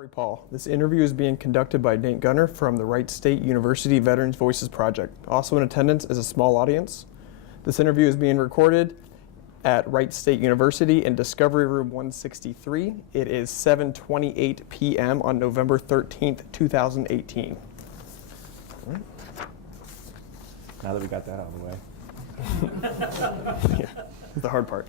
Cory Paul. This interview is being conducted by Nate Gunner from the Wright State University Veterans Voices Project. Also in attendance is a small audience. This interview is being recorded at Wright State University in Discovery Room 163. It is 7:28 p.m. on November 13th, 2018. Now that we got that out of the way. Yeah, the hard part.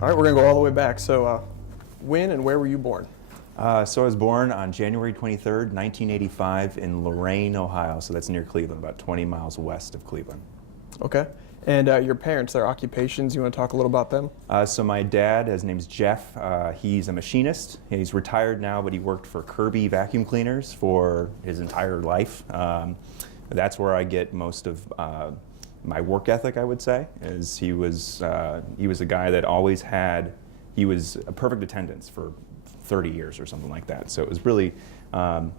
All right, we're going to go all the way back. So when and where were you born? So I was born on January 23rd, 1985 in Lorain, Ohio. So that's near Cleveland, about 20 miles west of Cleveland. Okay. And your parents, their occupations, you want to talk a little about them? So my dad, his name's Jeff. He's a machinist. He's retired now, but he worked for Kirby vacuum cleaners for his entire life. That's where I get most of my work ethic, I would say, is he was a guy that always had, he was a perfect attendance for 30 years or something like that. So it was really,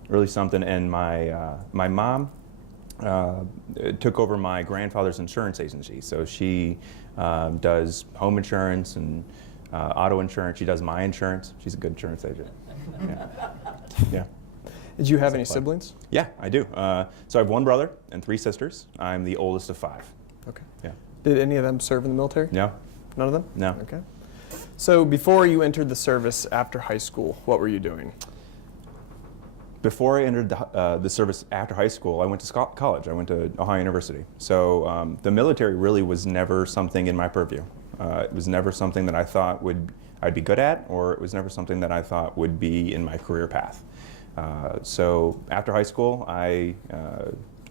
really something. And my mom took over my grandfather's insurance agency. So she does home insurance and auto insurance. She does my insurance. She's a good insurance agent. Yeah. Yeah. Did you have any siblings? Yeah, I do. So I have one brother and 3 sisters. I'm the oldest of 5. Okay. Yeah. Did any of them serve in the military? No. None of them? No. Okay. So before you entered the service after high school, what were you doing? Before I entered the service after high school, I went to college. I went to Ohio University. So the military really was never something in my purview. It was never something that I thought I'd be good at, or it was never something that I thought would be in my career path. So after high school, I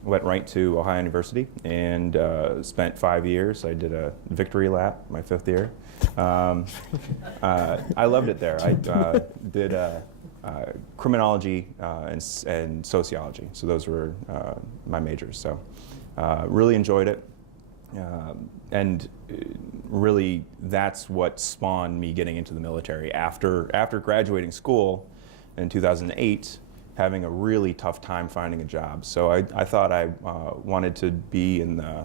went right to Ohio University and spent 5 years. I did a victory lap my 5th year. I loved it there. I did criminology and sociology. So those were my majors. So really enjoyed it. And really that's what spawned me getting into the military. After graduating school in 2008, having a really tough time finding a job. So I thought I wanted to be in the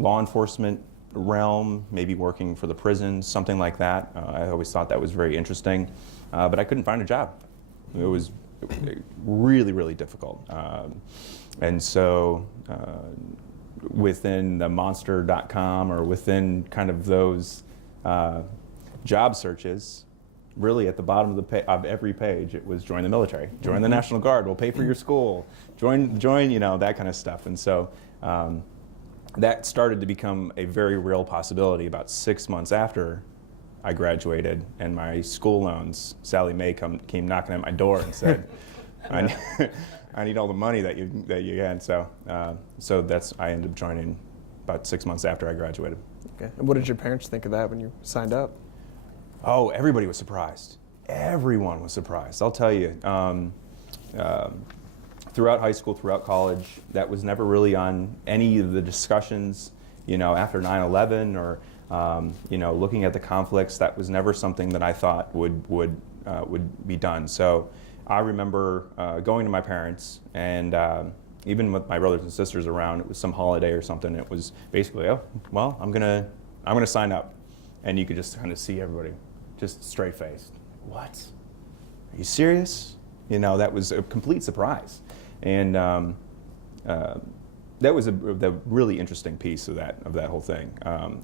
law enforcement realm, maybe working for the prisons, something like that. I always thought that was very interesting, but I couldn't find a job. It was really, really difficult. And so within the monster.com or within kind of those job searches, really at the bottom of every page, it was join the military, join the National Guard, we'll pay for your school, join, you know, that kind of stuff. And so that started to become a very real possibility about 6 months after I graduated, and my school loans, Sally Mae came knocking at my door and said, I need all the money that you had. So I ended up joining about 6 months after I graduated. Okay. And what did your parents think of that when you signed up? Oh, everybody was surprised. Everyone was surprised. I'll tell you. Throughout high school, throughout college, that was never really on any of the discussions. You know, after 9/11 or you know, looking at the conflicts, that was never something that I thought would be done. So I remember going to my parents, and even with my brothers and sisters around, it was some holiday or something. It was basically, oh, well, I'm gonna sign up, and you could just kind of see everybody just straight faced. What? Are you serious? You know, that was a complete surprise, and that was the really interesting piece of that whole thing.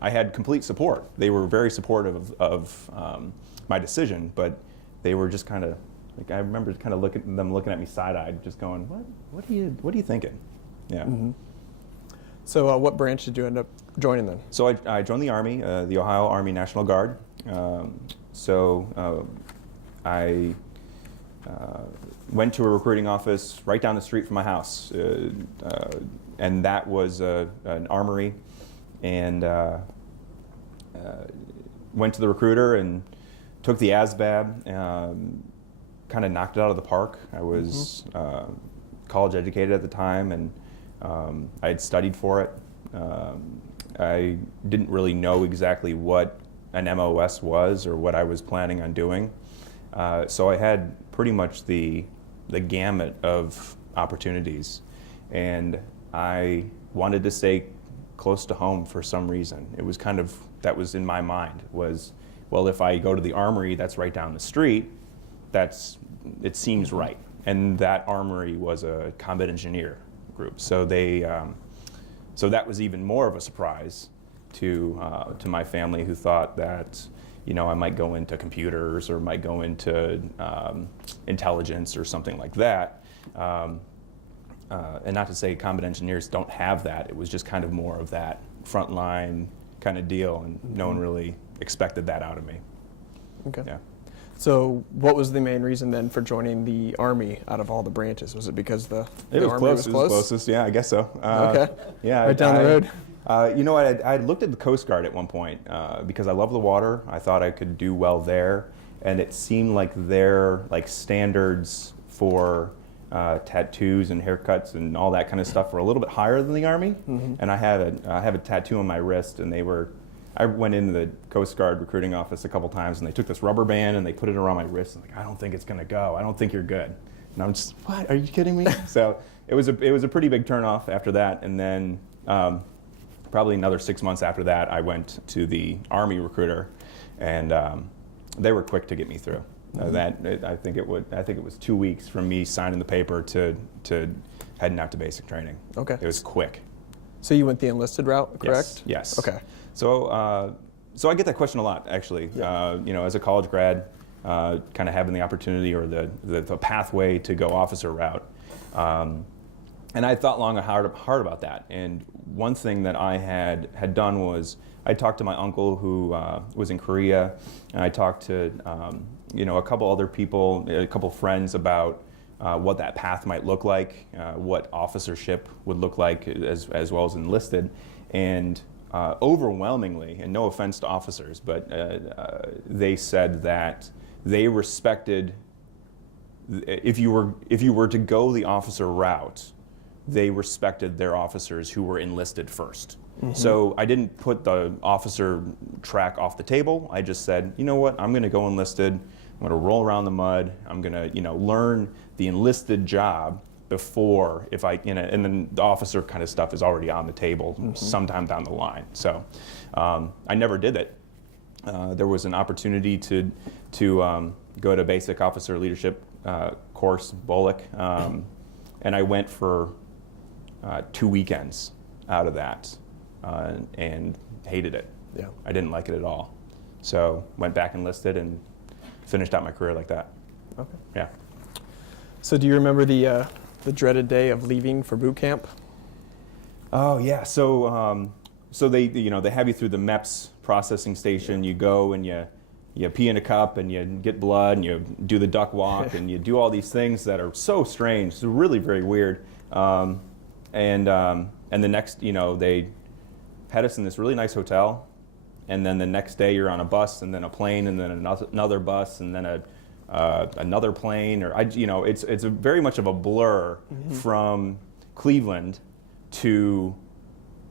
I had complete support. They were very supportive of my decision, but they were just kind of Like I remember kind of looking at me side-eyed, just going, what are you thinking? Yeah. Mm-hmm. So what branch did you end up joining then? So I joined the Army, the Ohio Army National Guard. I went to a recruiting office right down the street from my house, and that was an armory, and went to the recruiter and took the ASVAB, kind of knocked it out of the park. I was college educated at the time, and I had studied for it. I didn't really know exactly what an MOS was or what I was planning on doing. So I had pretty much the gamut of opportunities, and I wanted to stay close to home for some reason. It was kind of, that was in my mind, was, well, if I go to the armory that's right down the street, it seems right. And that armory was a combat engineer group. So so that was even more of a surprise to my family, who thought that, I might go into computers or might go into intelligence or something like that. And not to say combat engineers don't have that. It was just kind of more of that frontline kind of deal, and no one really expected that out of me. Okay. Yeah. So what was the main reason then for joining the Army out of all the branches? Was it because the Army was close? It was closest, yeah, I guess so. Okay. Yeah, right down the road. I looked at the Coast Guard at one point because I love the water. I thought I could do well there, and it seemed like their standards for tattoos and haircuts and all that kind of stuff were a little bit higher than the Army. Mm-hmm. And I have a tattoo on my wrist, and I went into the Coast Guard recruiting office a couple times, and they took this rubber band and they put it around my wrist. And like, I don't think it's gonna go. I don't think you're good. And I'm just, what? Are you kidding me? So it was a pretty big turnoff after that. And then probably another 6 months after that, I went to the Army recruiter, and they were quick to get me through. I think it was 2 weeks from me signing the paper to heading out to basic training. Okay. It was quick. So you went the enlisted route, correct? Yes. Okay. So I get that question a lot, actually. Yeah. As a college grad, kind of having the opportunity or the pathway to go officer route. And I thought long and hard about that. And one thing that I had done was I talked to my uncle who was in Korea, and I talked to a couple other people, a couple friends about what that path might look like, what officership would look like, as well as enlisted. And overwhelmingly, and no offense to officers, but they said that they respected, if you were to go the officer route, they respected their officers who were enlisted first. Mm-hmm. So I didn't put the officer track off the table. I just said, you know what, I'm going to go enlisted. I'm going to roll around the mud. I'm going to, learn the enlisted job before, and then the officer kind of stuff is already on the table sometime down the line. So I never did it. There was an opportunity to go to basic officer leadership course, BOLIC, and I went for 2 weekends out of that and hated it. Yeah. I didn't like it at all. So went back enlisted and finished out my career like that. Okay. Yeah. So do you remember the dreaded day of leaving for boot camp? Oh yeah. So they they have you through the MEPS processing station. You go and you pee in a cup and you get blood and you do the duck walk and you do all these things that are so strange. It's really very weird. And the next, they had us in this really nice hotel, and then the next day you're on a bus and then a plane and then another bus and then another plane, or it's a very much of a blur from Cleveland to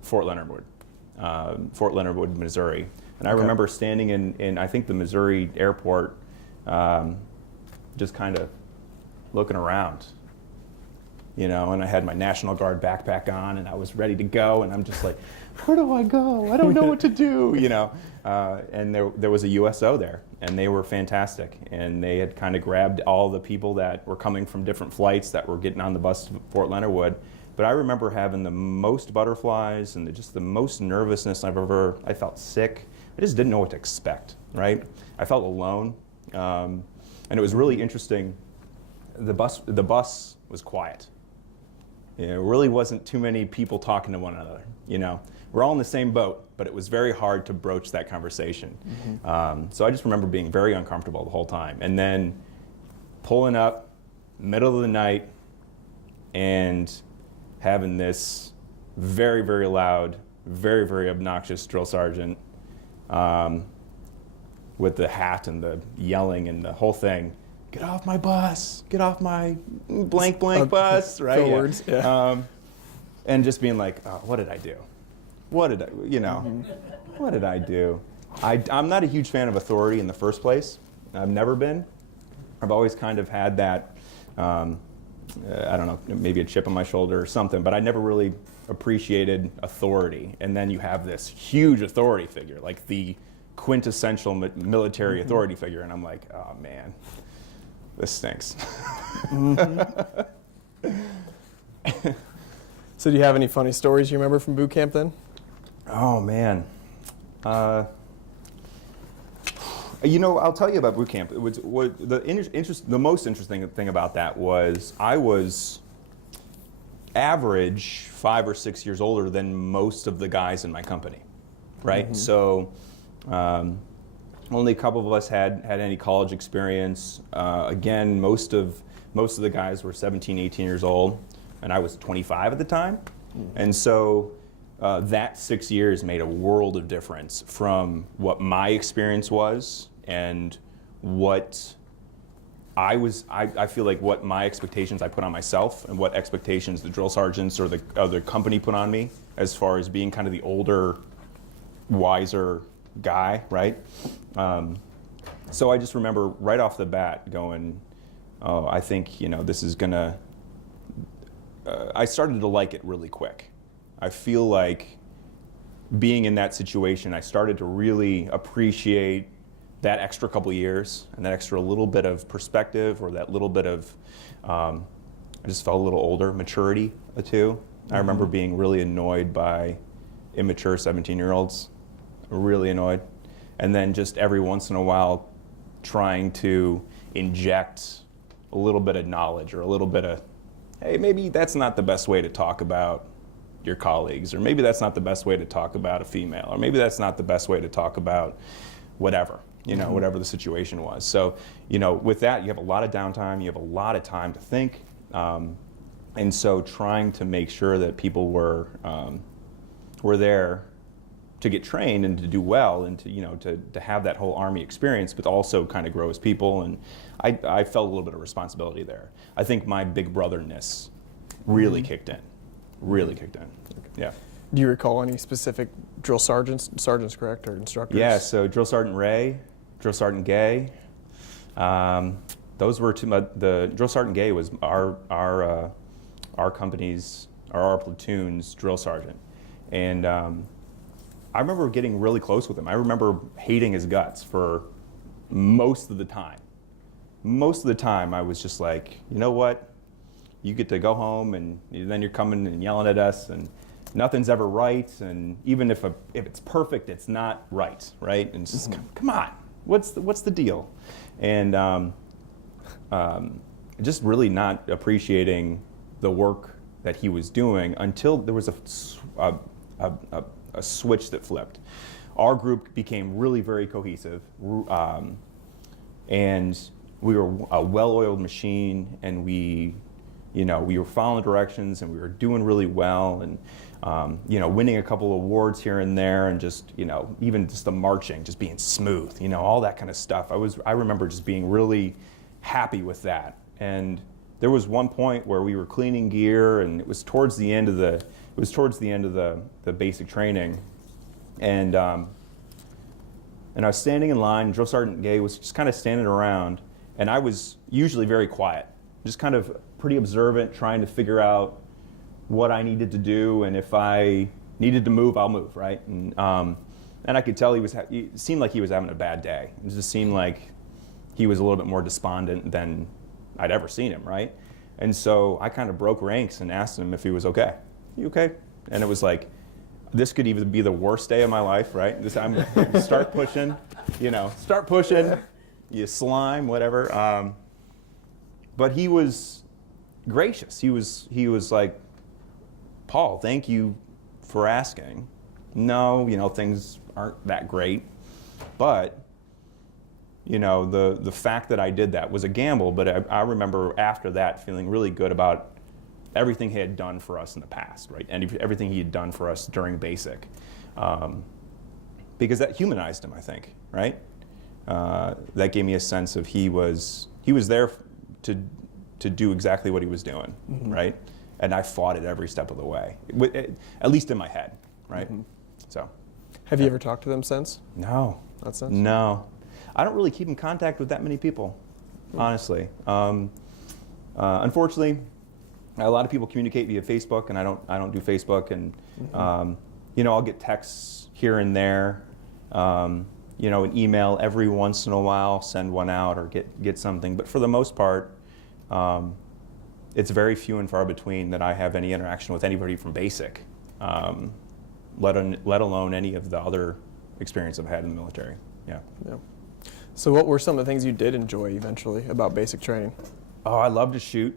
Fort Leonard Wood, Missouri. And I remember standing in I think the Missouri airport, just kind of looking around, and I had my National Guard backpack on and I was ready to go, and I'm just like, where do I go? I don't know what to do, And there was a USO there, and they were fantastic, and they had kind of grabbed all the people that were coming from different flights that were getting on the bus to Fort Leonard Wood. But I remember having the most butterflies and just the most nervousness I felt sick. I just didn't know what to expect, right? I felt alone. And it was really interesting the bus was quiet. You know, it really wasn't too many people talking to one another. You know, we're all in the same boat, but it was very hard to broach that conversation. So I just remember being very uncomfortable the whole time, and then pulling up, middle of the night, and having this very, very loud, very, very obnoxious drill sergeant with the hat and the yelling and the whole thing. Get off my bus! Get off my blank bus! Right? Words, yeah. And just being like, oh, what did I do? What did I, what did I do? I'm not a huge fan of authority in the first place. I've never been. I've always kind of had that, I don't know, maybe a chip on my shoulder or something, but I never really appreciated authority. And then you have this huge authority figure, like the quintessential military authority figure, and I'm like, oh man, this stinks. So do you have any funny stories you remember from boot camp then? Oh man. I'll tell you about boot camp. It was the most interesting thing about that was I was average 5 or 6 years older than most of the guys in my company, right? So only a couple of us had any college experience. Again, most of the guys were 17, 18 years old, and I was 25 at the time. And so that 6 years made a world of difference from what my experience was and what I feel like what my expectations I put on myself and what expectations the drill sergeants or the other company put on me as far as being kind of the older, wiser guy, right? So I just remember right off the bat going, oh, I think, this is gonna, I started to like it really quick. I feel like being in that situation, I started to really appreciate that extra couple years and that extra little bit of perspective or that little bit of, I just felt a little older, maturity too. I remember being really annoyed by immature 17-year-olds, really annoyed. And then just every once in a while trying to inject a little bit of knowledge or a little bit of, hey, maybe that's not the best way to talk about your colleagues, or maybe that's not the best way to talk about a female, or maybe that's not the best way to talk about whatever, whatever the situation was. So, with that, you have a lot of downtime, you have a lot of time to think, and so trying to make sure that people were there to get trained and to do well and to have that whole Army experience, but also kind of grow as people. And I felt a little bit of responsibility there. I think my big brotherness really kicked in. Really kicked in. Yeah. Do you recall any specific drill sergeants, correct, or instructors? Yeah, so Drill Sergeant Ray, Drill Sergeant Gay, those were the Drill Sergeant Gay was our company's, or our platoon's drill sergeant. And I remember getting really close with him. I remember hating his guts for most of the time. Most of the time I was just like, you know what? You get to go home and then you're coming and yelling at us and nothing's ever right, and even if it's perfect, it's not right? And it's just, come on, what's the deal? And just really not appreciating the work that he was doing until there was a switch that flipped. Our group became really very cohesive, and we were a well-oiled machine, and we were following directions, and we were doing really well, and winning a couple of awards here and there, and just even just the marching, just being smooth, all that kind of stuff. I remember just being really happy with that. And there was one point where we were cleaning gear, and it was towards the end of the basic training, and I was standing in line. Drill Sergeant Gay was just kind of standing around, and I was usually very quiet, just kind of pretty observant, trying to figure out what I needed to do, and if I needed to move, I'll move, right? And I could tell it seemed like he was having a bad day. It just seemed like he was a little bit more despondent than I'd ever seen him, right? And so I kind of broke ranks and asked him if he was okay. You okay? And it was like, this could even be the worst day of my life, right? Start pushing, you slime, whatever. But he was gracious. He was like, Paul, thank you for asking. No, things aren't that great, but the fact that I did that was a gamble. But I remember after that feeling really good about everything he had done for us in the past, right? And everything he had done for us during basic, because that humanized him, I think, right? That gave me a sense of he was there to do exactly what he was doing, mm-hmm. right? And I fought it every step of the way, at least in my head, right? Mm-hmm. So, have you ever talked to them since? No. That sense? No. I don't really keep in contact with that many people, honestly. Unfortunately, a lot of people communicate via Facebook, and I don't do Facebook, and mm-hmm. I'll get texts here and there, an email every once in a while, send one out or get something. But for the most part, it's very few and far between that I have any interaction with anybody from basic, let alone any of the other experience I've had in the military. Yeah. So what were some of the things you did enjoy eventually about basic training? Oh, I love to shoot.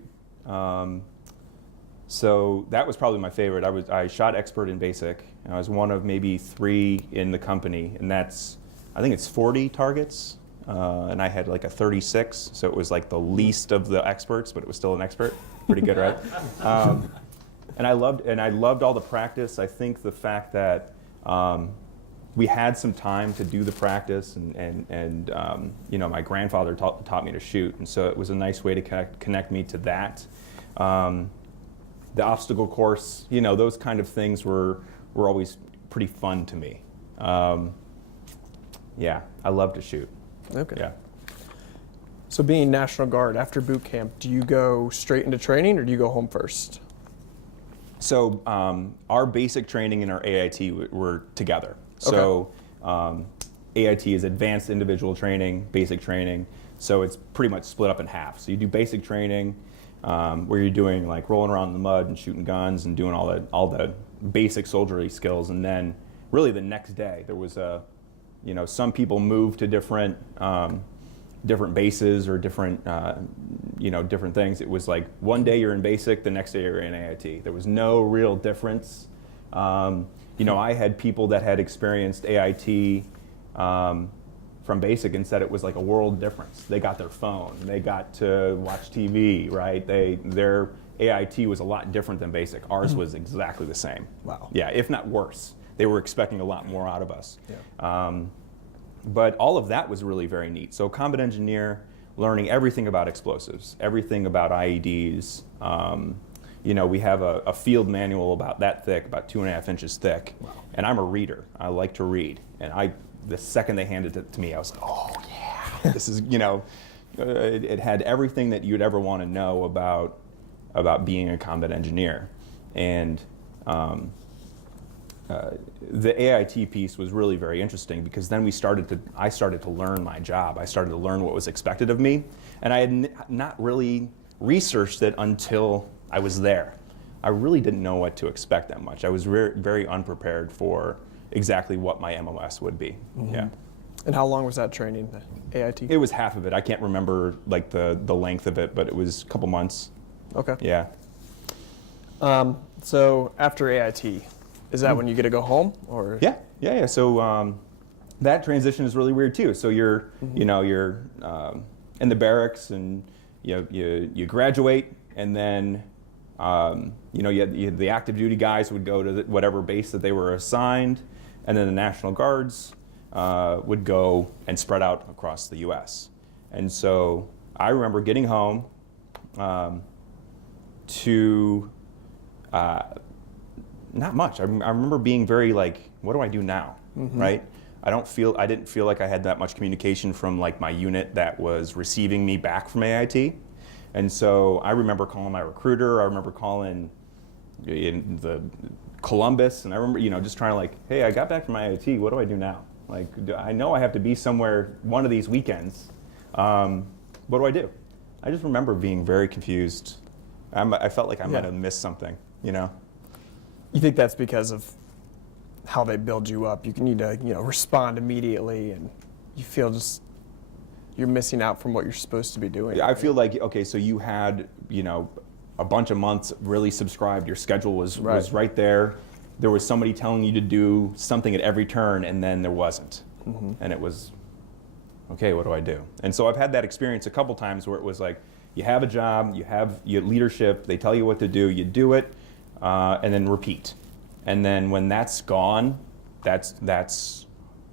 So that was probably my favorite. I shot expert in basic. I was one of maybe 3 in the company, and I think it's 40 targets, and I had like a 36, so it was like the least of the experts, but it was still an expert. Pretty good, right? And I loved all the practice. I think the fact that we had some time to do the practice, and my grandfather taught me to shoot, and so it was a nice way to connect me to that. The obstacle course, those kind of things were always pretty fun to me. Yeah, I love to shoot. Okay. Yeah. So being National Guard, after boot camp, do you go straight into training or do you go home first? So our basic training and our AIT were together. So AIT is advanced individual training, basic training. So it's pretty much split up in half. So you do basic training, where you're doing like rolling around in the mud and shooting guns and doing all the basic soldierly skills. And then really the next day there was some people moved to different bases or different things. It was like one day you're in basic, the next day you're in AIT. There was no real difference. I had people that had experienced AIT from basic and said it was like a world difference. They got their phone, they got to watch TV, right? Their AIT was a lot different than basic. Ours was exactly the same. Wow. Yeah, if not worse. They were expecting a lot more out of us. Yeah. But all of that was really very neat. So combat engineer, learning everything about explosives, everything about IEDs. We have a field manual about that thick, about 2.5 inches thick. Wow. And I'm a reader. I like to read. And the second they handed it to me, I was like, oh yeah, this is, it had everything that you'd ever want to know about being a combat engineer. And the AIT piece was really very interesting because then I started to learn my job. I started to learn what was expected of me. And I had not really researched it until I was there. I really didn't know what to expect that much. I was very, very unprepared for exactly what my MOS would be. Mm-hmm. Yeah. And how long was that training, the AIT? It was half of it. I can't remember like the length of it, but it was a couple months. Okay. Yeah. So after AIT, is that when you get to go home, or? Yeah. So that transition is really weird too. So you're you're in the barracks, and you graduate, and then the active duty guys would go to whatever base that they were assigned, and then the National Guards would go and spread out across the U.S. And so I remember getting home to not much. I remember being very like, what do I do now, mm-hmm. right? I didn't feel like I had that much communication from like my unit that was receiving me back from AIT. And so I remember calling my recruiter. I remember calling in the Columbus, and I remember just trying to like, hey, I got back from IIT. What do I do now? Like, I know I have to be somewhere one of these weekends. What do I do? I just remember being very confused. I felt like I might have missed something. You think that's because of how they build you up? You need to respond immediately, and you feel just you're missing out from what you're supposed to be doing. I feel like, okay, so you had, a bunch of months really subscribed. Your schedule was right there. There was somebody telling you to do something at every turn, and then there wasn't. And it was, okay, what do I do? And so I've had that experience a couple times where it was like, you have a job, you have leadership, they tell you what to do, you do it, and then repeat. And then when that's gone, that's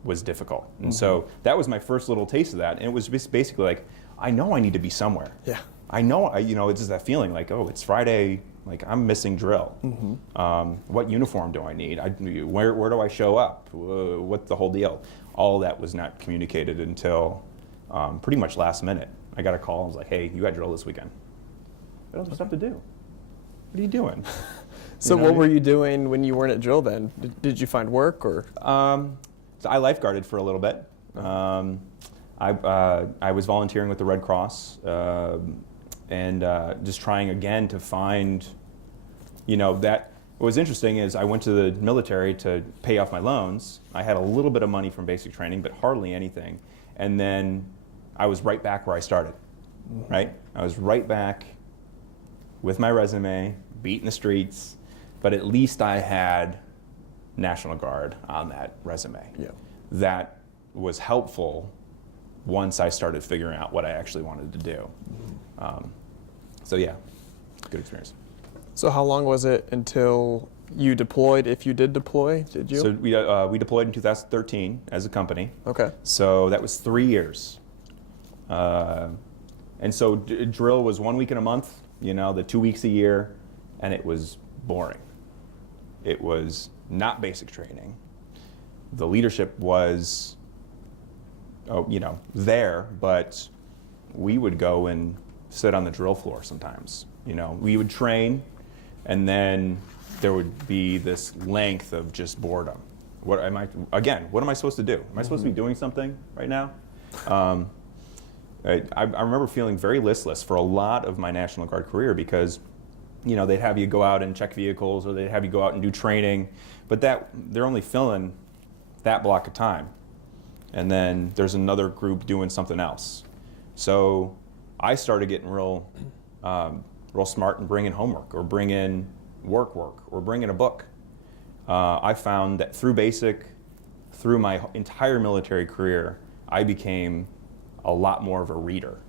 was difficult. And so that was my first little taste of that. And it was just basically like, I know I need to be somewhere. Yeah. I know, it's just that feeling like, oh, it's Friday, like I'm missing drill. What uniform do I need? Where do I show up? What's the whole deal? All that was not communicated until pretty much last minute. I got a call, I was like, hey, you got drill this weekend. I don't have stuff to do. What are you doing? So what were you doing when you weren't at drill then? Did you find work or? So I lifeguarded for a little bit. I was volunteering with the Red Cross and just trying again to find, that what was interesting is I went to the military to pay off my loans. I had a little bit of money from basic training, but hardly anything. And then I was right back where I started, right? I was right back with my resume, beating the streets, but at least I had National Guard on that resume. Yeah. That was helpful once I started figuring out what I actually wanted to do. So yeah, good experience. So how long was it until you deployed, if you did deploy? Did you? So we deployed in 2013 as a company. Okay. So that was 3 years. And so drill was 1 week in a month, the 2 weeks a year, and it was boring. It was not basic training. The leadership was, there, but we would go and sit on the drill floor sometimes. We would train, and then there would be this length of just boredom. What am I supposed to do? Am I supposed to be doing something right now? I remember feeling very listless for a lot of my National Guard career because, they'd have you go out and check vehicles or they'd have you go out and do training, but they're only filling that block of time. And then there's another group doing something else. So I started getting real smart and bringing homework or bringing work or bringing a book. I found that through my entire military career, I became a lot more of a reader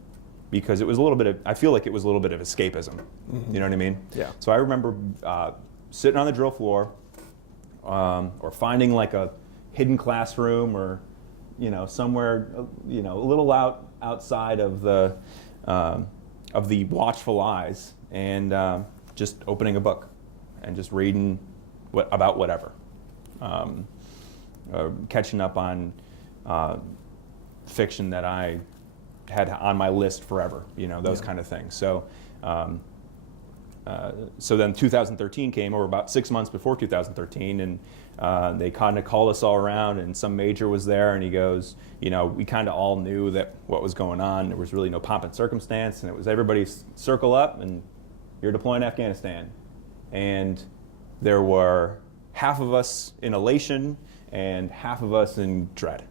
because it was I feel like it was a little bit of escapism. You know what I mean? Yeah. So I remember sitting on the drill floor or finding like a hidden classroom or, somewhere, a little outside of the watchful eyes and just opening a book and just reading about whatever. Catching up on fiction that I had on my list forever, those kind of things. So, so then 2013 came, or about 6 months before 2013, and they kind of called us all around, and some major was there, and he goes, we kind of all knew that what was going on. There was really no pomp and circumstance, and it was everybody circle up, and you're deploying to Afghanistan. And there were half of us in elation and half of us in dread.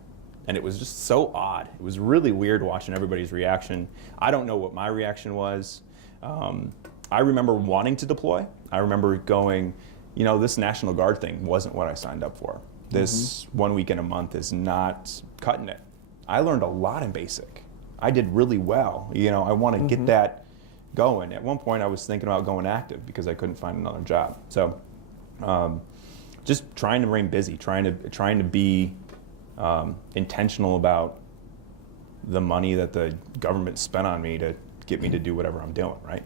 And it was just so odd. It was really weird watching everybody's reaction. I don't know what my reaction was. I remember wanting to deploy. I remember going, this National Guard thing wasn't what I signed up for. This 1 week in a month is not cutting it. I learned a lot in basic. I did really well. I want to get that going. At one point I was thinking about going active because I couldn't find another job. So just trying to remain busy, trying to be intentional about the money that the government spent on me to get me to do whatever I'm doing, right?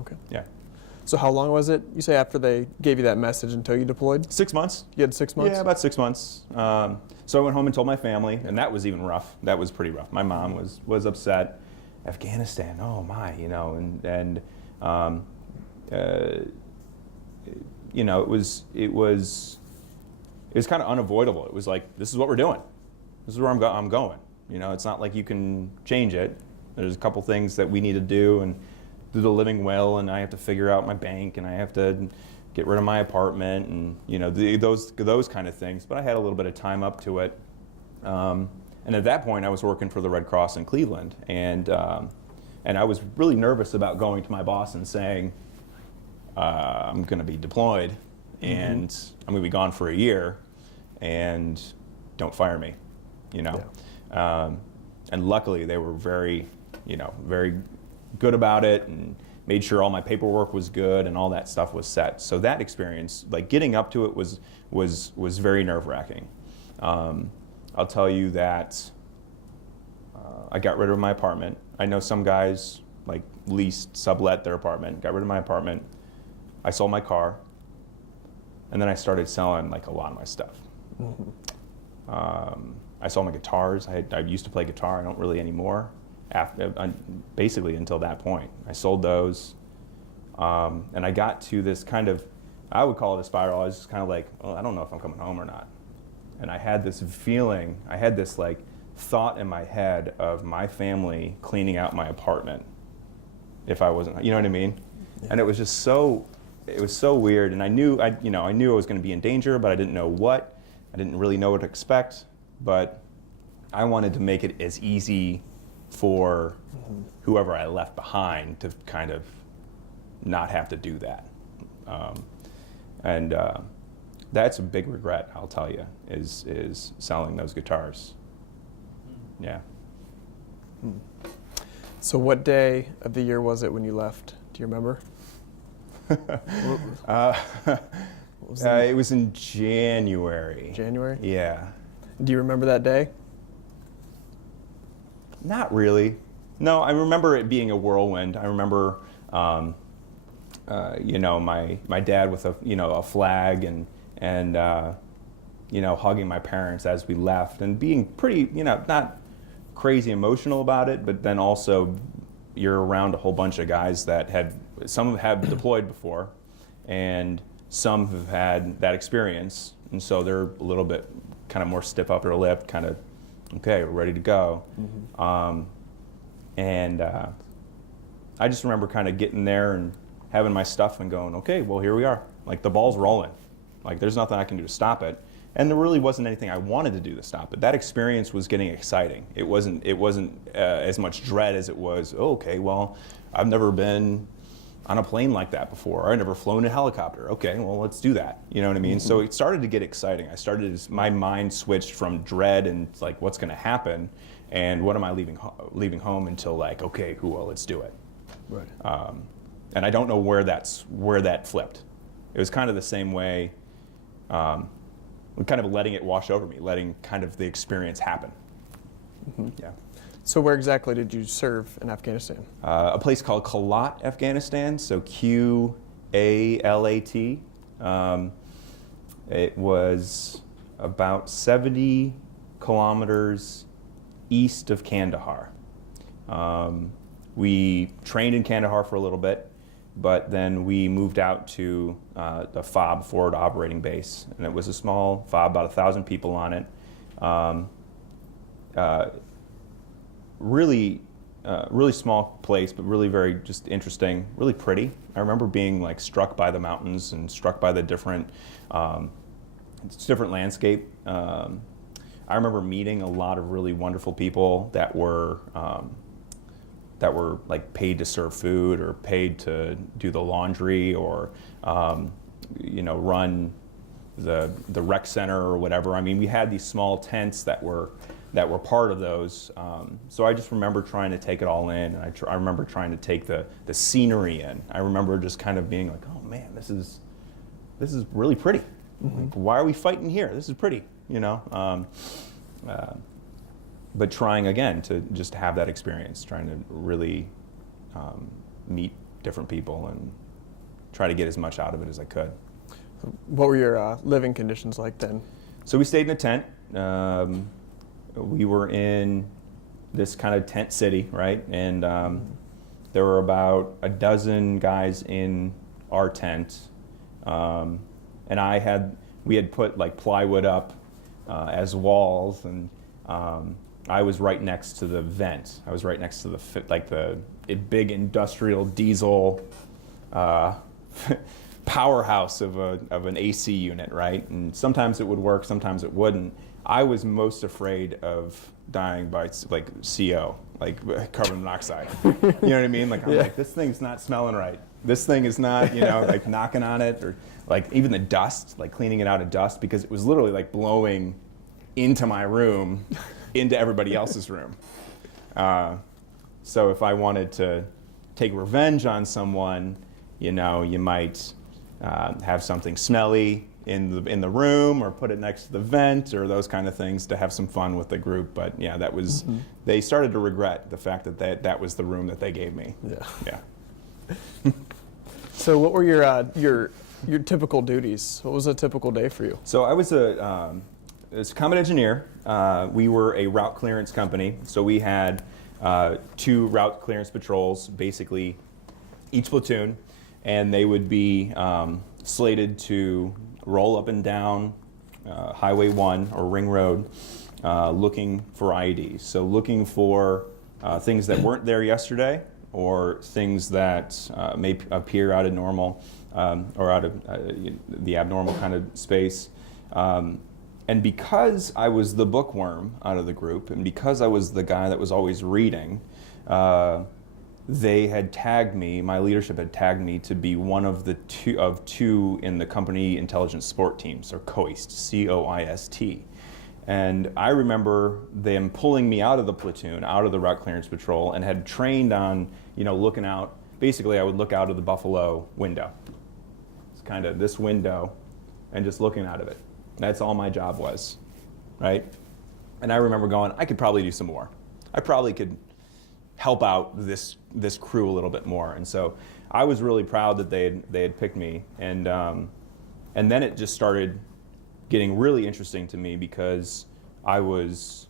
Okay. Yeah. So how long was it, you say, after they gave you that message until you deployed? 6 months. You had 6 months? Yeah, about 6 months. So I went home and told my family, and that was even rough. That was pretty rough. My mom was upset. Afghanistan, oh my, it was kind of unavoidable. It was like, this is what we're doing. This is where I'm going. It's not like you can change it. There's a couple things that we need to do and do the living will, and I have to figure out my bank, and I have to get rid of my apartment, and those kind of things. But I had a little bit of time up to it. And at that point, I was working for the Red Cross in Cleveland, and I was really nervous about going to my boss and saying, I'm going to be deployed, and I'm going to be gone for a year, and don't fire me, you know. Yeah. And luckily, they were very good about it, and made sure all my paperwork was good and all that stuff was set. So that experience, like getting up to it, was very nerve-wracking. I'll tell you that I got rid of my apartment. I know some guys like leased, sublet their apartment. Got rid of my apartment. I sold my car, and then I started selling like a lot of my stuff. I sold my guitars. I used to play guitar. I don't really anymore. Basically until that point, I sold those, and I got to this kind of, I would call it a spiral. I was just kind of like, oh, I don't know if I'm coming home or not. And I had this feeling, I had this like thought in my head of my family cleaning out my apartment if I wasn't, you know what I mean? Yeah. And it was just so, it was so weird. And I knew I was going to be in danger, but I didn't know what. I didn't really know what to expect. But I wanted to make it as easy for whoever I left behind to kind of not have to do that. That's a big regret, I'll tell you, is selling those guitars. Yeah. So what day of the year was it when you left? Do you remember? It was in January. January? Yeah. Do you remember that day? Not really. No, I remember it being a whirlwind. I remember, my dad with a flag and hugging my parents as we left and being pretty, not crazy emotional about it, but then also you're around a whole bunch of guys that some have deployed before, and some have had that experience, and so they're a little bit kind of more stiff upper lip, kind of, okay, we're ready to go. I just remember kind of getting there and having my stuff and going, okay, well, here we are. Like, the ball's rolling. Like, there's nothing I can do to stop it. And there really wasn't anything I wanted to do to stop it. That experience was getting exciting. It wasn't as much dread as it was, oh, okay, well, I've never been on a plane like that before. I've never flown a helicopter. Okay, well, let's do that. You know what I mean? So it started to get exciting. My mind switched from dread and like, what's going to happen, and what am I leaving home until like, okay, well, let's do it. Right. And I don't know where that flipped. It was kind of the same way, kind of letting it wash over me, letting kind of the experience happen. Yeah. So where exactly did you serve in Afghanistan? A place called Kalat, Afghanistan, so Qalat. It was about 70 kilometers east of Kandahar. We trained in Kandahar for a little bit, but then we moved out to the FOB, Forward Operating Base, and it was a small FOB, about 1,000 people on it. Really small place, but really very just interesting, really pretty. I remember being like struck by the mountains and struck by the different landscape. I remember meeting a lot of really wonderful people that were like paid to serve food or paid to do the laundry or run the rec center or whatever. I mean, we had these small tents that were part of those. So I just remember trying to take it all in, and I remember trying to take the scenery in. I remember just kind of being like, oh man, this is really pretty. Like, why are we fighting here? This is pretty, But trying again to just have that experience, trying to really meet different people and try to get as much out of it as I could. What were your living conditions like then? So we stayed in a tent. We were in this kind of tent city, right? And there were about a dozen guys in our tent. And we had put like plywood up as walls, and I was right next to the vent. I was right next to the big industrial diesel powerhouse of an AC unit, right? And sometimes it would work, sometimes it wouldn't. I was most afraid of dying by like CO, like carbon monoxide. You know what I mean? Like, I'm like, this thing's not smelling right. This thing is not, like knocking on it, or like even the dust, like cleaning it out of dust, because it was literally like blowing into my room, into everybody else's room. So if I wanted to take revenge on someone, you might have something smelly in the room, or put it next to the vent, or those kind of things to have some fun with the group. But yeah, that was, they started to regret the fact that was the room that they gave me. Yeah. So what were your typical duties? What was a typical day for you? So I was a combat engineer. We were a route clearance company, so we had 2 route clearance patrols, basically each platoon, and they would be slated to roll up and down Highway 1 or Ring Road, looking for IEDs. So looking for things that weren't there yesterday, or things that may appear out of normal, or out of the abnormal kind of space. And because I was the bookworm out of the group, and because I was the guy that was always reading, they had tagged me, my leadership had tagged me to be one of the two in the company intelligence support teams, or COIST, C-O-I-S-T. And I remember them pulling me out of the platoon, out of the route clearance patrol, and had trained on, looking out. Basically, I would look out of the Buffalo window. It's kind of this window, and just looking out of it. That's all my job was, right? And I remember going, I could probably do some more. I probably could help out this crew a little bit more. And so I was really proud that they had picked me. And then it just started getting really interesting to me, because I was,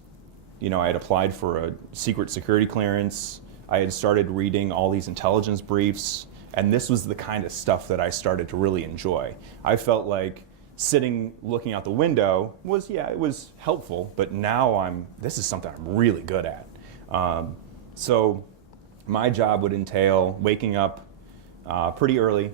I had applied for a secret security clearance. I had started reading all these intelligence briefs, and this was the kind of stuff that I started to really enjoy. I felt like sitting looking out the window was, it was helpful, but now this is something I'm really good at. So my job would entail waking up pretty early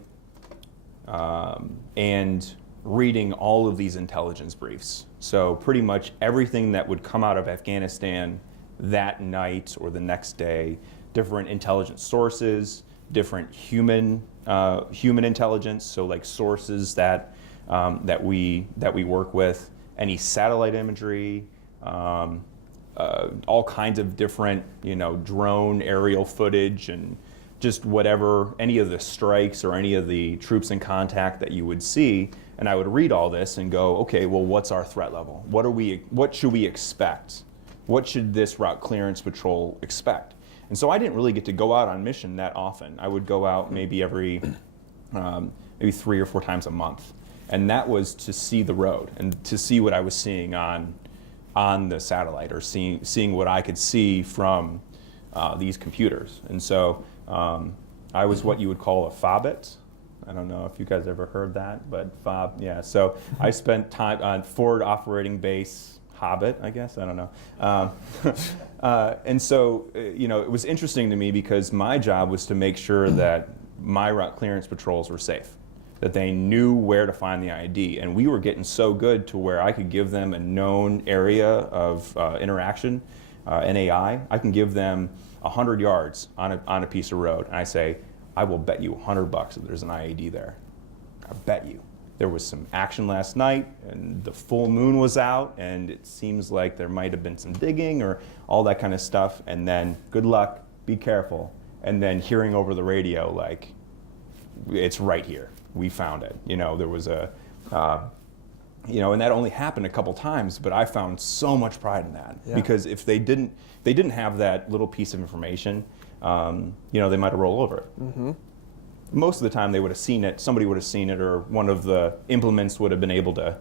and reading all of these intelligence briefs. So pretty much everything that would come out of Afghanistan that night or the next day, different intelligence sources, different human intelligence, so like sources that we work with, any satellite imagery, all kinds of different, drone aerial footage, and just whatever, any of the strikes or any of the troops in contact that you would see. And I would read all this and go, okay, well, what's our threat level? What should we expect? What should this route clearance patrol expect? And so I didn't really get to go out on mission that often. I would go out maybe every 3 or 4 times a month. And that was to see the road and to see what I was seeing on the satellite, or seeing what I could see from these computers. And so I was what you would call a FOBIT. I don't know if you guys ever heard that, but yeah. So I spent time on Forward Operating Base Hobbit, I guess, I don't know. And so, it was interesting to me, because my job was to make sure that my route clearance patrols were safe, that they knew where to find the ID. And we were getting so good to where I could give them a known area of interaction, NAI. I can give them 100 yards on a piece of road, and I say, I will bet you $100 that there's an IED there. I bet you. There was some action last night, and the full moon was out, and it seems like there might have been some digging or all that kind of stuff. And then, good luck, be careful. And then hearing over the radio, like, it's right here. We found it. There was and that only happened a couple times, but I found so much pride in that. Yeah. Because if they didn't have that little piece of information, they might have rolled over it. Mm-hmm. Most of the time they would have seen it, somebody would have seen it, or one of the implements would have been able to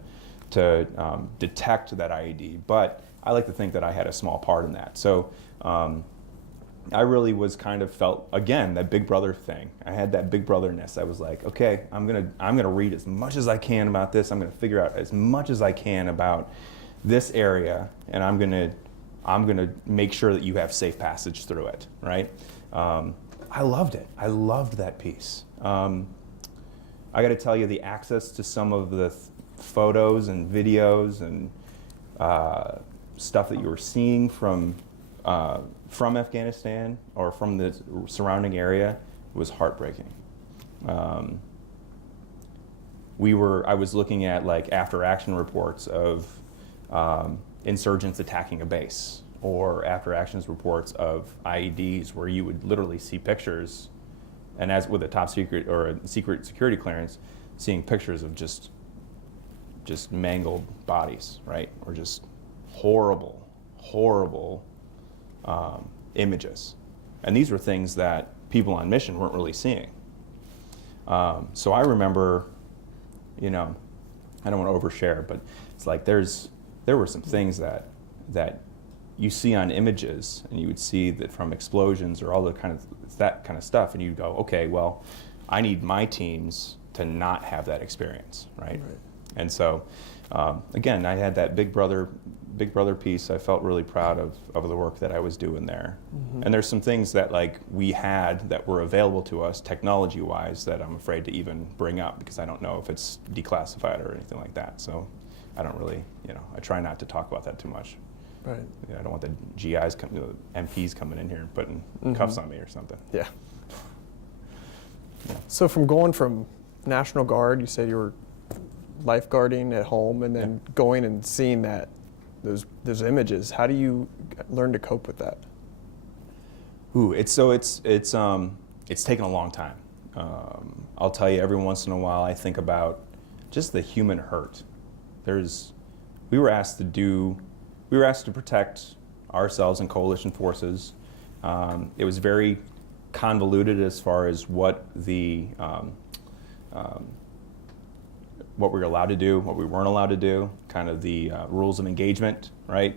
detect that IED. But I like to think that I had a small part in that. So I really was felt, again, that big brother thing. I had that big brotherness. I was like, okay, I'm gonna read as much as I can about this. I'm gonna figure out as much as I can about this area, and I'm gonna make sure that you have safe passage through it, right? I loved it. I loved that piece. I got to tell you, the access to some of the photos and videos and stuff that you were seeing from Afghanistan or from the surrounding area was heartbreaking. I was looking at like after action reports of insurgents attacking a base, or after actions reports of IEDs, where you would literally see pictures, and as with a top secret or a secret security clearance, seeing pictures of just mangled bodies, right? Or just horrible images. And these were things that people on mission weren't really seeing. So I remember, I don't want to overshare, but it's like there were some things that you see on images, and you would see that from explosions or all that kind of stuff, and you'd go, okay, well, I need my teams to not have that experience, right? And so, again, I had that big brother piece. I felt really proud of the work that I was doing there. Mm-hmm. And there's some things that like we had that were available to us technology-wise that I'm afraid to even bring up, because I don't know if it's declassified or anything like that. So I don't really, I try not to talk about that too much. Right. I don't want the GIs, MPs coming in here and putting cuffs on me or something. Yeah. So from going from National Guard, you said you were lifeguarding at home, and then going and seeing those images. How do you learn to cope with that? Ooh, it's taken a long time. I'll tell you, every once in a while, I think about just the human hurt. We were asked to protect ourselves and coalition forces. It was very convoluted as far as what what we were allowed to do, what we weren't allowed to do, kind of the rules of engagement, right?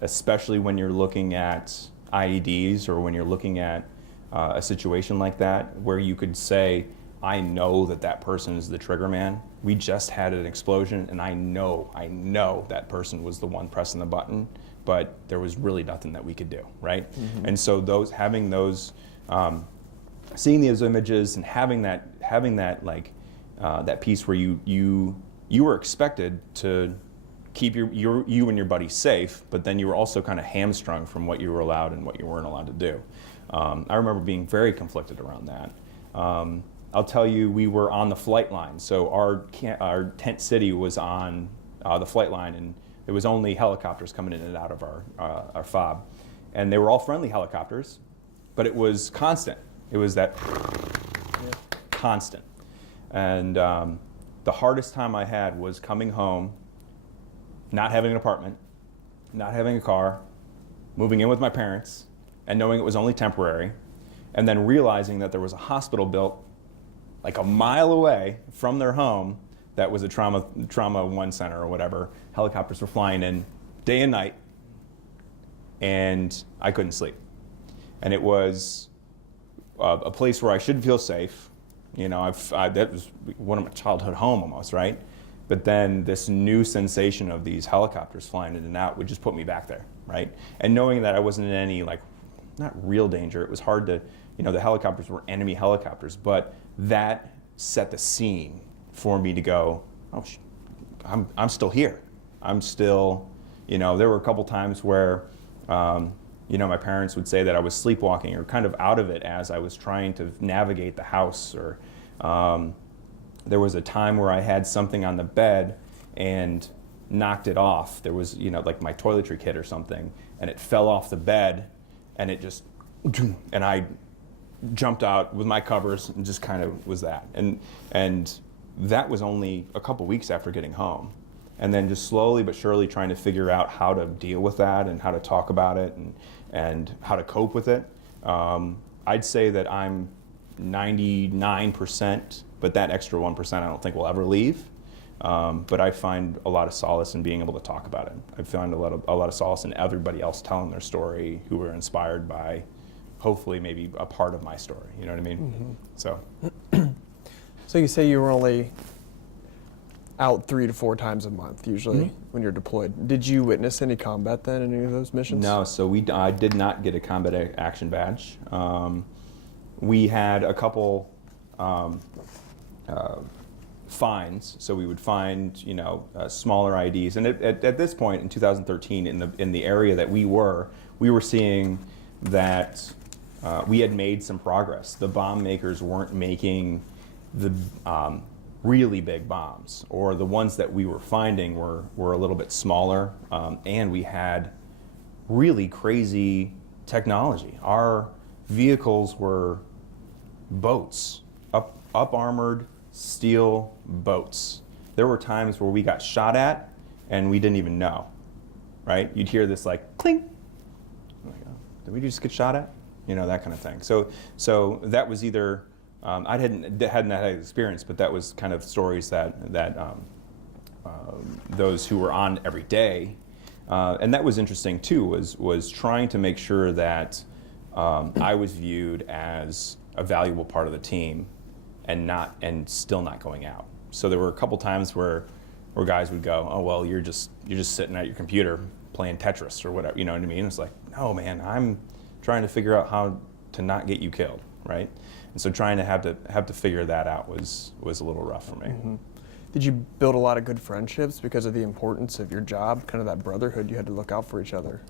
Especially when you're looking at IEDs, or when you're looking at a situation like that, where you could say, I know that person is the trigger man. We just had an explosion, and I know that person was the one pressing the button, but there was really nothing that we could do, right? Mm-hmm. And so seeing those images and having that like that piece where you were expected to keep you and your buddy safe, but then you were also kind of hamstrung from what you were allowed and what you weren't allowed to do. I remember being very conflicted around that. I'll tell you, we were on the flight line. So our tent city was on the flight line, and there was only helicopters coming in and out of our fob. And they were all friendly helicopters, but it was constant. It was that constant. And the hardest time I had was coming home, not having an apartment, not having a car, moving in with my parents, and knowing it was only temporary, and then realizing that there was a hospital built like a mile away from their home that was a trauma 1 center or whatever. Helicopters were flying in day and night, and I couldn't sleep. And it was a place where I should feel safe. That was one of my childhood home almost, right? But then this new sensation of these helicopters flying in and out would just put me back there, right? And knowing that I wasn't in any, like, not real danger, it was hard to, the helicopters were enemy helicopters, but that set the scene for me to go, oh, I'm still here. I'm still, there were a couple times where, my parents would say that I was sleepwalking or kind of out of it as I was trying to navigate the house. Or there was a time where I had something on the bed and knocked it off. There was, like my toiletry kit or something, and it fell off the bed, and it just, and I jumped out with my covers and just kind of was that. And that was only a couple weeks after getting home. And then just slowly but surely trying to figure out how to deal with that and how to talk about it and how to cope with it. I'd say that I'm 99%, but that extra 1% I don't think will ever leave. But I find a lot of solace in being able to talk about it. I find a lot of solace in everybody else telling their story who were inspired by, hopefully, maybe a part of my story. You know what I mean? Mm-hmm. So. So you say you were only out 3 to 4 times a month usually when you're deployed. Did you witness any combat then in any of those missions? No, so I did not get a combat action badge. We had a couple finds. So we would find, smaller IEDs. And at this point in 2013, in the area that we were seeing that we had made some progress. The bomb makers weren't making the really big bombs, or the ones that we were finding were a little bit smaller, and we had really crazy technology. Our vehicles were boats, up armored steel boats. There were times where we got shot at and we didn't even know, right? You'd hear this like clink. Like, oh, did we just get shot at? That kind of thing. So that was either I hadn't had experience, but that was kind of stories that those who were on every day, and that was interesting too. Was trying to make sure that I was viewed as a valuable part of the team, and still not going out. So there were a couple times where guys would go, oh well, you're just sitting at your computer playing Tetris or whatever. You know what I mean? It's like, no man, I'm trying to figure out how to not get you killed, right? And so trying to have to figure that out was a little rough for me. Mm-hmm. Did you build a lot of good friendships because of the importance of your job, kind of that brotherhood you had to look out for each other?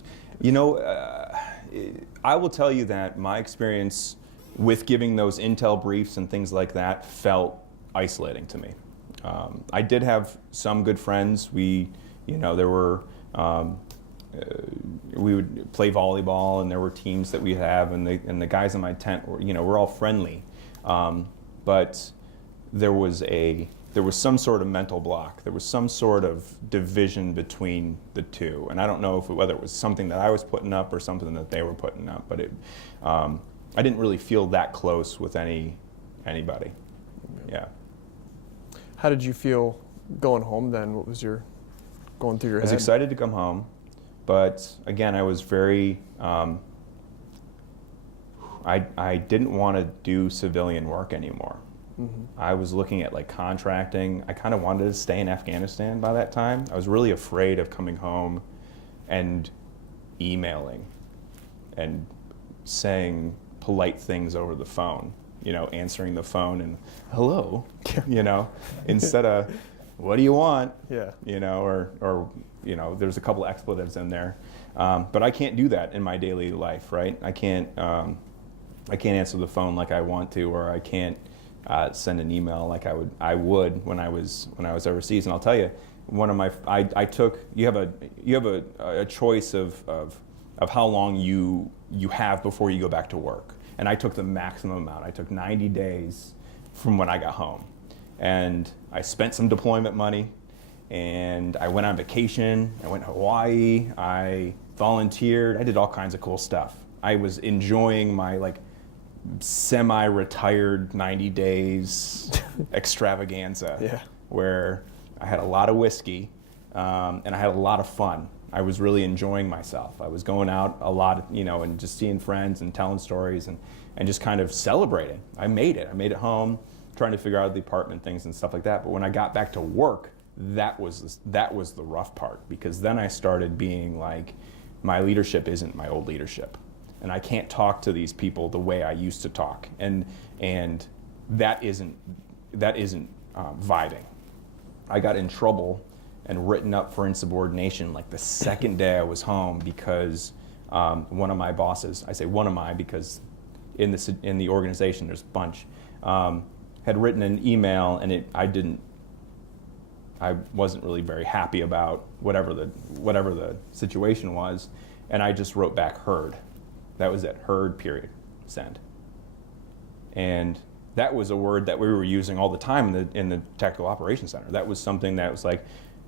I will tell you that my experience with giving those intel briefs and things like that felt isolating to me. I did have some good friends. There were, we would play volleyball, and there were teams that we'd have, and the guys in my tent were all friendly. But there was some sort of mental block. There was some sort of division between the two, and I don't know whether it was something that I was putting up or something that they were putting up. But I didn't really feel that close with anybody. Yeah. How did you feel going home then? What was going through your head? I was excited to come home, but again, I was very. I didn't want to do civilian work anymore. Mm-hmm. I was looking at contracting. I kind of wanted to stay in Afghanistan by that time. I was really afraid of coming home and emailing and saying polite things over the phone, answering the phone and hello, instead of what do you want? Yeah. Or there's a couple expletives in there. But I can't do that in my daily life, right? I can't answer the phone like I want to, or I can't send an email like I would when I was overseas. And I'll tell you, you have a choice of how long you have before you go back to work. And I took the maximum amount. I took 90 days from when I got home. And I spent some deployment money, and I went on vacation. I went to Hawaii. I volunteered. I did all kinds of cool stuff. I was enjoying my semi-retired 90 days extravaganza, where I had a lot of whiskey and I had a lot of fun. I was really enjoying myself. I was going out a lot, and just seeing friends and telling stories and just kind of celebrating. I made it home, trying to figure out the apartment things and stuff like that. But when I got back to work, that was the rough part, because then I started being like, my leadership isn't my old leadership, and I can't talk to these people the way I used to talk, and that isn't vibing. I got in trouble and written up for insubordination the second day I was home, because one of my bosses, I say one of my because in the organization there's a bunch, had written an email, and I wasn't really very happy about whatever the situation was, and I just wrote back heard. That was it, heard, period, send. And that was a word that we were using all the time in the Tactical Operations Center. That was something that was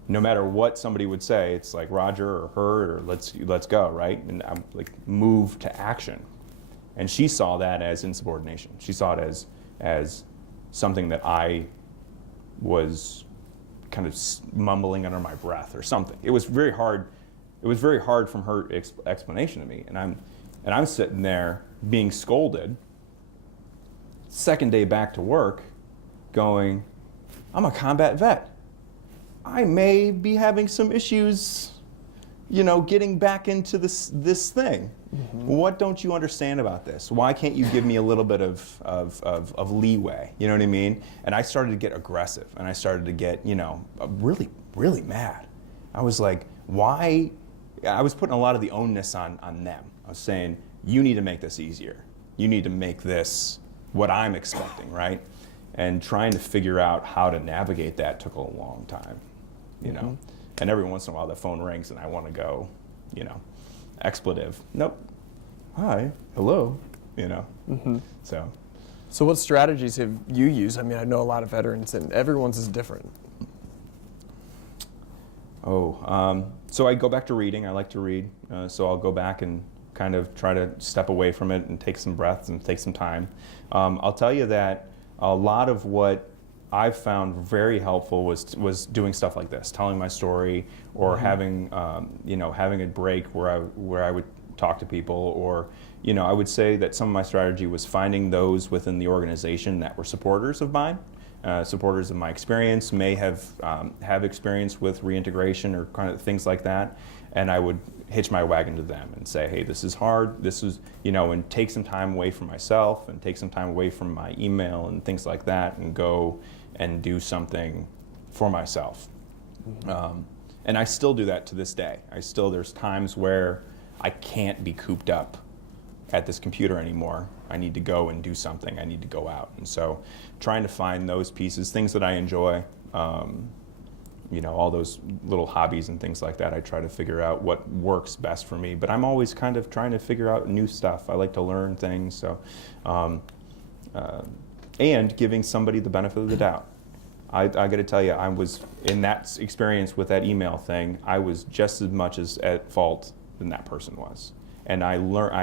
no matter what somebody would say, it's like Roger or heard or let's go, right? And I'm move to action. And she saw that as insubordination. She saw it as something that I was kind of mumbling under my breath or something. It was very hard. It was very hard from her explanation to me. And I'm sitting there being scolded. Second day back to work, going, I'm a combat vet. I may be having some issues, getting back into this thing. What don't you understand about this? Why can't you give me a little bit of leeway? You know what I mean? And I started to get aggressive, and I started to get, really, really mad. I was like, why? I was putting a lot of the onus on them. I was saying, you need to make this easier. You need to make this what I'm expecting, right? And trying to figure out how to navigate that took a long time, And every once in a while the phone rings and I want to go, expletive. Nope. Hi. Hello. So what strategies have you used? I mean, I know a lot of veterans, and everyone's is different. So I go back to reading. I like to read. So I'll go back and kind of try to step away from it and take some breaths and take some time. I'll tell you that a lot of what I've found very helpful was doing stuff like this, telling my story, or having having a break where I would talk to people, or I would say that some of my strategy was finding those within the organization that were supporters of mine, supporters of my experience, may have experience with reintegration or kind of things like that, and I would hitch my wagon to them and say, hey, this is hard, this is, and take some time away from myself and take some time away from my email and things like that, and go and do something for myself. And I still do that to this day. There's times where I can't be cooped up at this computer anymore. I need to go and do something. I need to go out. And so trying to find those pieces, things that I enjoy, all those little hobbies and things like that, I try to figure out what works best for me. But I'm always kind of trying to figure out new stuff. I like to learn things. So, and giving somebody the benefit of the doubt. I got to tell you, I was in that experience with that email thing, I was just as much as at fault than that person was. And I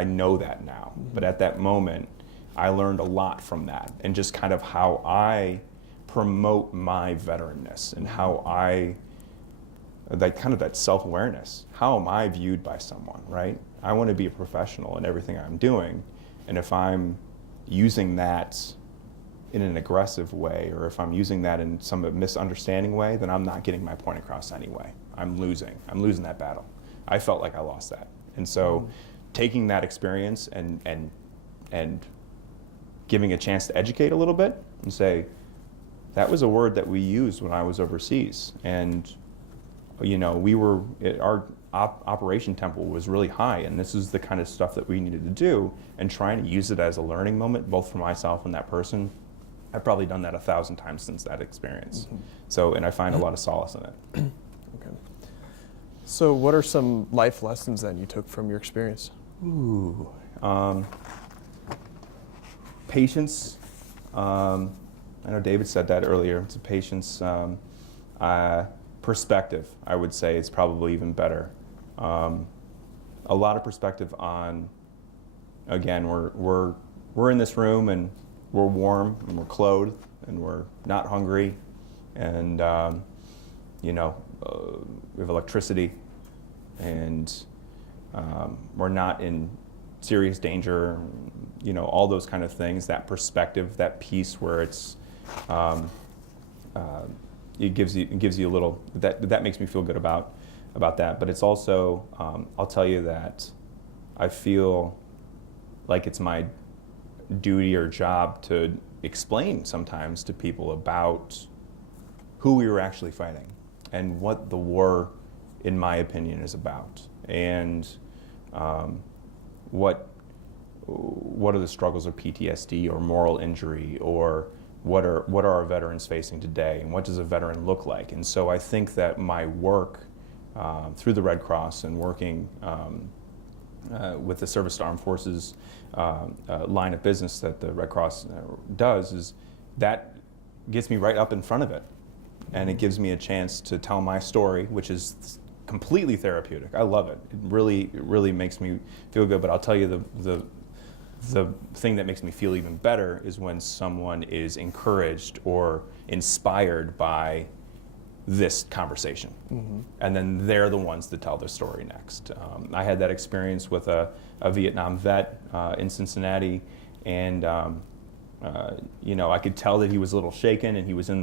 know that now. But at that moment, I learned a lot from that, and just kind of how I promote my veteranness and how that self-awareness. How am I viewed by someone, right? I want to be a professional in everything I'm doing. And if I'm using that in an aggressive way, or if I'm using that in some misunderstanding way, then I'm not getting my point across anyway. I'm losing that battle. I felt like I lost that. And so taking that experience and giving a chance to educate a little bit and say, that was a word that we used when I was overseas. And, our operation tempo was really high, and this is the kind of stuff that we needed to do, and trying to use it as a learning moment, both for myself and that person. I've probably done that 1,000 times since that experience. So, and I find a lot of solace in it. Okay. So what are some life lessons then you took from your experience? Patience. I know David said that earlier. It's a patience. Perspective, I would say, is probably even better. A lot of perspective on, again, we're in this room and we're warm and we're clothed and we're not hungry, and we have electricity, and we're not in serious danger. All those kind of things. That perspective, that piece where it's it gives you a little, that makes me feel good about that. But it's also, I'll tell you that I feel like it's my duty or job to explain sometimes to people about who we were actually fighting and what the war, in my opinion, is about, and what are the struggles of PTSD or moral injury, or what are our veterans facing today, and what does a veteran look like? And so I think that my work through the Red Cross and working with the Service to Armed Forces line of business that the Red Cross does, is that gets me right up in front of it, and it gives me a chance to tell my story, which is completely therapeutic. I love it. It really makes me feel good. But I'll tell you, the thing that makes me feel even better is when someone is encouraged or inspired by this conversation. And then they're the ones that tell their story next. I had that experience with a Vietnam vet in Cincinnati, and I could tell that he was a little shaken, and he was in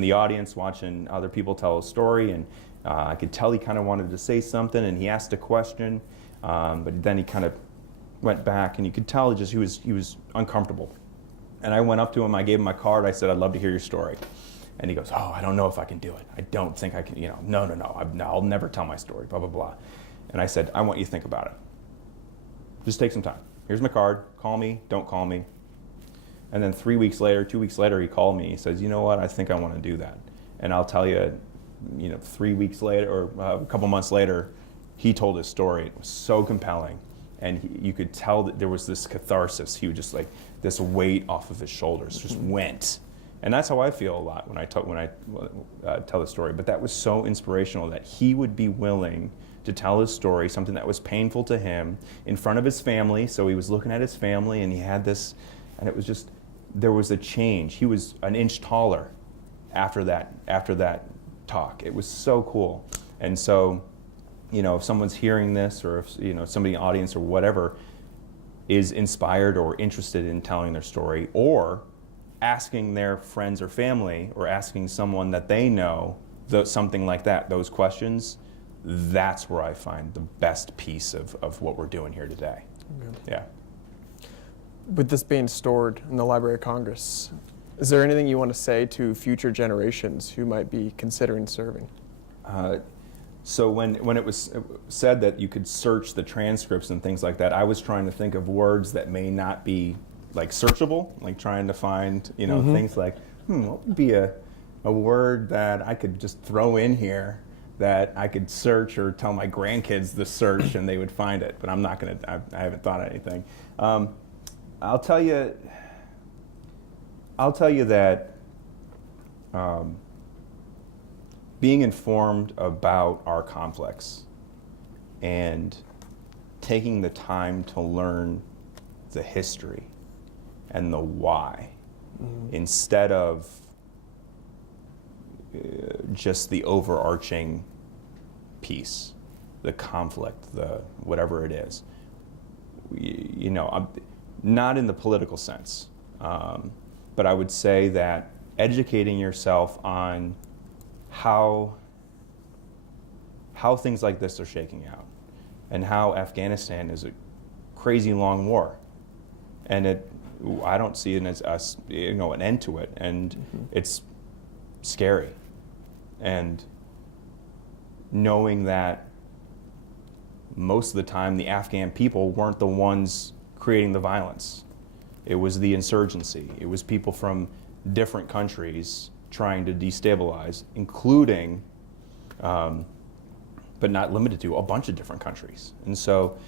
the audience watching other people tell a story, and I could tell he kind of wanted to say something, and he asked a question, but then he kind of went back, and you could tell just he was uncomfortable. And I went up to him, I gave him my card, I said, I'd love to hear your story. And he goes, oh, I don't know if I can do it. I don't think I can, no, I'll never tell my story, blah, blah, blah. And I said, I want you to think about it. Just take some time. Here's my card, call me, don't call me. And then 2 weeks later, he called me, he says, you know what, I think I want to do that. And I'll tell you, 3 weeks later, or a couple months later, he told his story. It was so compelling. And you could tell that there was this catharsis. He was just like, this weight off of his shoulders just went. And that's how I feel a lot when I tell the story. But that was so inspirational that he would be willing to tell his story, something that was painful to him, in front of his family. So he was looking at his family, and he had this, and it was just, there was a change. He was an inch taller after that talk. It was so cool. And so, if someone's hearing this, or if somebody in the audience or whatever is inspired or interested in telling their story, or asking their friends or family, or asking someone that they know something like that, those questions, that's where I find the best piece of what we're doing here today. Okay. Yeah. With this being stored in the Library of Congress, is there anything you want to say to future generations who might be considering serving? So when it was said that you could search the transcripts and things like that, I was trying to think of words that may not be like searchable, like trying to find, things like, what would be a word that I could just throw in here that I could search or tell my grandkids to search and they would find it, but I'm not going to, I haven't thought of anything. I'll tell you that being informed about our conflicts and taking the time to learn the history and the why, instead of just the overarching piece, the conflict, the whatever it is. I'm not in the political sense, but I would say that educating yourself on how things like this are shaking out, and how Afghanistan is a crazy long war, and I don't see it as an end to it, and it's scary. And knowing that most of the time the Afghan people weren't the ones creating the violence. It was the insurgency. It was people from different countries trying to destabilize, including, but not limited to, a bunch of different countries. And so,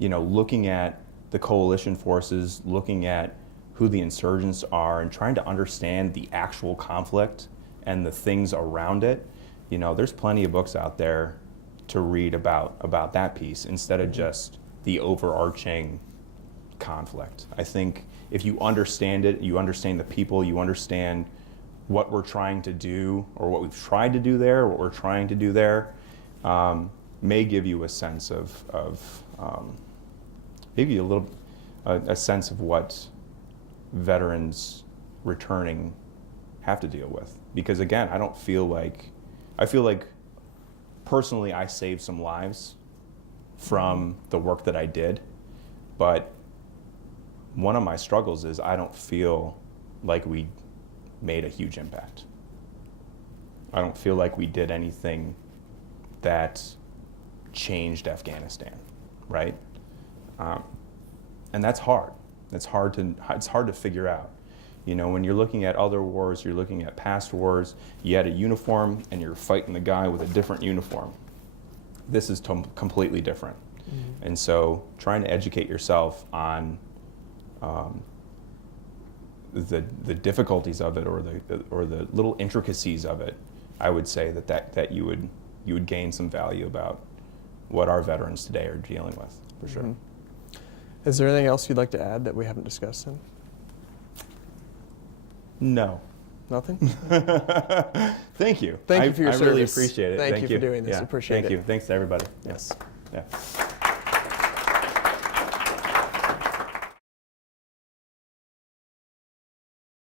looking at the coalition forces, looking at who the insurgents are, and trying to understand the actual conflict and the things around it, there's plenty of books out there to read about that piece instead of just the overarching conflict. I think if you understand it, you understand the people, you understand what we're trying to do, or what we've tried to do there, what we're trying to do there, may give you a sense of maybe a sense of what veterans returning have to deal with. Because again, I feel like personally I saved some lives from the work that I did, but one of my struggles is I don't feel like we made a huge impact. I don't feel like we did anything that changed Afghanistan, right? And that's hard. It's hard to figure out. When you're looking at other wars, you're looking at past wars, you had a uniform and you're fighting the guy with a different uniform. This is completely different. Mm-hmm. And so trying to educate yourself on the difficulties of it, or the little intricacies of it, I would say that you would gain some value about what our veterans today are dealing with, for sure. Mm-hmm. Is there anything else you'd like to add that we haven't discussed then? No. Nothing? Thank you. Thank you for your I service. really appreciate it. Thank you for doing this. Yeah. Appreciate it. Thank you. Thanks to everybody. Yes. Yeah.